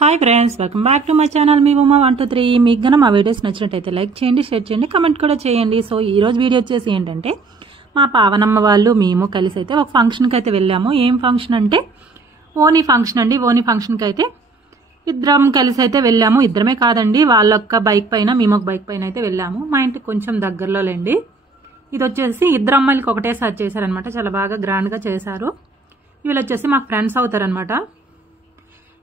Hi friends, welcome back to my channel మీ ఉమా 123. మీకు గన మా వీడియోస్ నచ్చినట్టయితే లైక్ చేయండి, షేర్ చేయండి, కమెంట్ కూడా చేయండి. సో ఈ రోజు వీడియో వచ్చేసి ఏంటంటే మా పావనమ్మ వాళ్ళు మేము కలిసి అయితే ఒక ఫంక్షన్కి అయితే వెళ్ళాము. ఏం ఫంక్షన్ అంటే ఓనీ ఫంక్షన్ అండి. ఓనీ ఫంక్షన్కి అయితే ఇద్దరం కలిసి అయితే వెళ్ళాము. ఇద్దరమే కాదండి, వాళ్ళొక్క బైక్ పైన మేము ఒక బైక్ పైన అయితే వెళ్ళాము. మా ఇంటికి కొంచెం దగ్గరలో లేండి. ఇది వచ్చేసి ఇద్దరు అమ్మాయిలకి ఒకటేసారి చేశారనమాట. చాలా బాగా గ్రాండ్గా చేశారు. వీళ్ళు వచ్చేసి మాకు ఫ్రెండ్స్ అవుతారనమాట.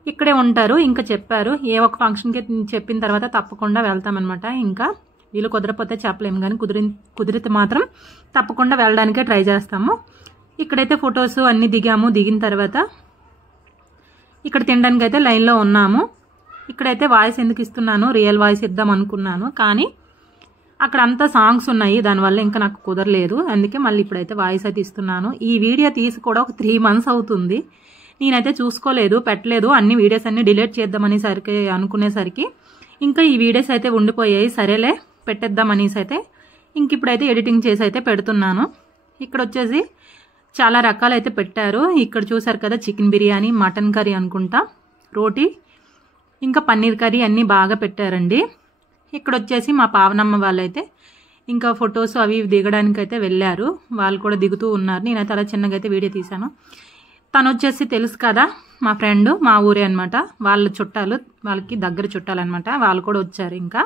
ఇక్కడే ఉంటారు. ఇంకా చెప్పారు ఏ ఒక ఫంక్షన్కి చెప్పిన తర్వాత తప్పకుండా వెళ్తామన్నమాట. ఇంకా వీళ్ళు కుదరపోతే చెప్పలేము, కానీ కుదిరితే మాత్రం తప్పకుండా వెళ్ళడానికే ట్రై చేస్తాము. ఇక్కడైతే ఫొటోస్ అన్నీ దిగాము. దిగిన తర్వాత ఇక్కడ తినడానికి అయితే లైన్లో ఉన్నాము. ఇక్కడైతే వాయిస్ ఎందుకు ఇస్తున్నాను, రియల్ వాయిస్ ఇద్దాం అనుకున్నాను, కానీ అక్కడ అంతా సాంగ్స్ ఉన్నాయి, దానివల్ల ఇంకా నాకు కుదరలేదు. అందుకే మళ్ళీ ఇప్పుడైతే వాయిస్ అయితే ఇస్తున్నాను. ఈ వీడియో తీసి కూడా ఒక 3 months అవుతుంది. నేనైతే చూసుకోలేదు, పెట్టలేదు. అన్ని వీడియోస్ అన్ని డిలీట్ చేద్దామనేసరికి అనుకునేసరికి ఇంకా ఈ వీడియోస్ అయితే ఉండిపోయాయి. సరేలే పెట్టేద్దామనేసి అయితే ఇంక ఇప్పుడైతే ఎడిటింగ్ చేసి అయితే పెడుతున్నాను. ఇక్కడ వచ్చేసి చాలా రకాలు అయితే పెట్టారు. ఇక్కడ చూసారు కదా, చికెన్ బిర్యానీ, మటన్ కర్రీ అనుకుంటా, రోటీ, ఇంకా పన్నీర్ కర్రీ అన్నీ బాగా పెట్టారండి. ఇక్కడ వచ్చేసి మా పావనమ్మ వాళ్ళైతే ఇంకా ఫొటోస్ అవి దిగడానికి అయితే వెళ్ళారు. వాళ్ళు కూడా దిగుతూ ఉన్నారు. నేనైతే అలా చిన్నగా అయితే వీడియో తీశాను. తను వచ్చేసి తెలుసు కదా, మా ఫ్రెండ్, మా ఊరే అనమాట. వాళ్ళ చుట్టాలు, వాళ్ళకి దగ్గర చుట్టాలు అనమాట. వాళ్ళు కూడా వచ్చారు. ఇంకా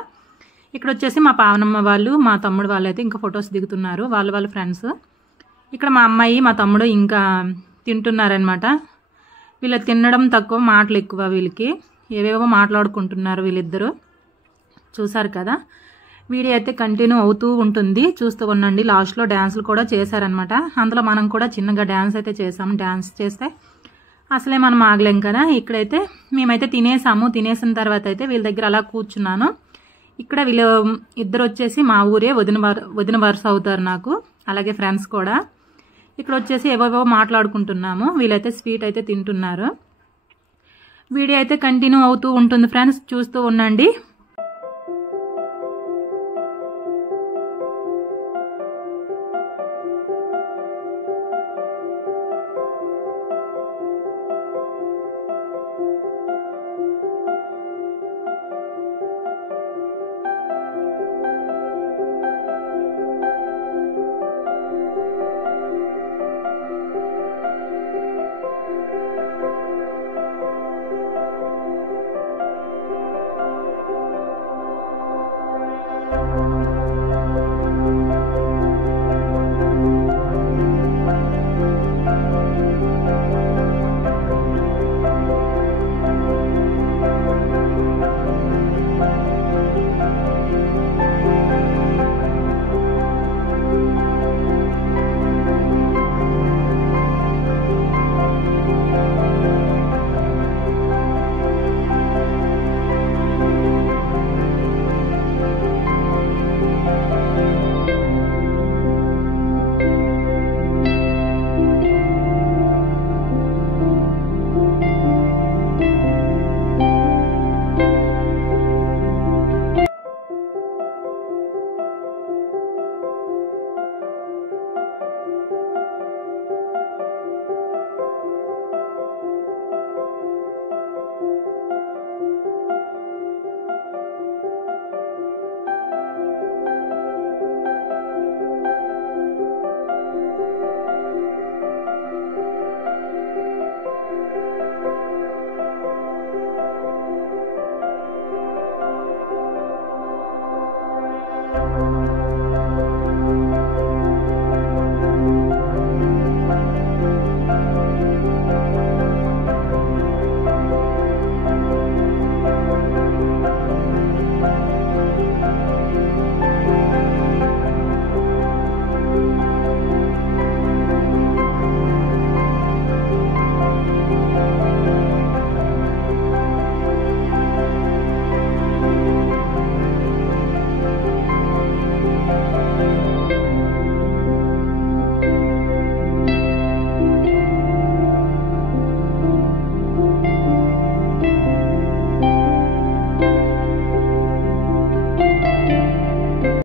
ఇక్కడ వచ్చేసి మా పావనమ్మ వాళ్ళు, మా తమ్ముడు వాళ్ళు అయితే ఇంకా ఫొటోస్ దిగుతున్నారు. వాళ్ళ ఫ్రెండ్స్. ఇక్కడ మా అమ్మాయి, మా తమ్ముడు ఇంకా తింటున్నారనమాట. వీళ్ళ తినడం తక్కువ, మాటలు ఎక్కువ. వీళ్ళకి ఏవేవో మాట్లాడుకుంటున్నారు వీళ్ళిద్దరూ. చూసారు కదా, వీడియో అయితే కంటిన్యూ అవుతూ ఉంటుంది, చూస్తూ ఉండండి. లాస్ట్లో డ్యాన్సులు కూడా చేశారనమాట. అందులో మనం కూడా చిన్నగా డ్యాన్స్ అయితే చేసాం. డ్యాన్స్ చేస్తే అసలే మనం ఆగలేం కదా. ఇక్కడైతే మేమైతే తినేసాము. తినేసిన తర్వాత అయితే వీళ్ళ దగ్గర అలా కూర్చున్నాను. ఇక్కడ వీళ్ళు ఇద్దరు వచ్చేసి మా ఊరే, వదిన వరుస అవుతారు నాకు, అలాగే ఫ్రెండ్స్ కూడా. ఇక్కడ వచ్చేసి ఏవేవో మాట్లాడుకుంటున్నాము. వీళ్ళైతే స్వీట్ అయితే తింటున్నారు. వీడియో అయితే కంటిన్యూ అవుతూ ఉంటుంది ఫ్రెండ్స్, చూస్తూ ఉండండి.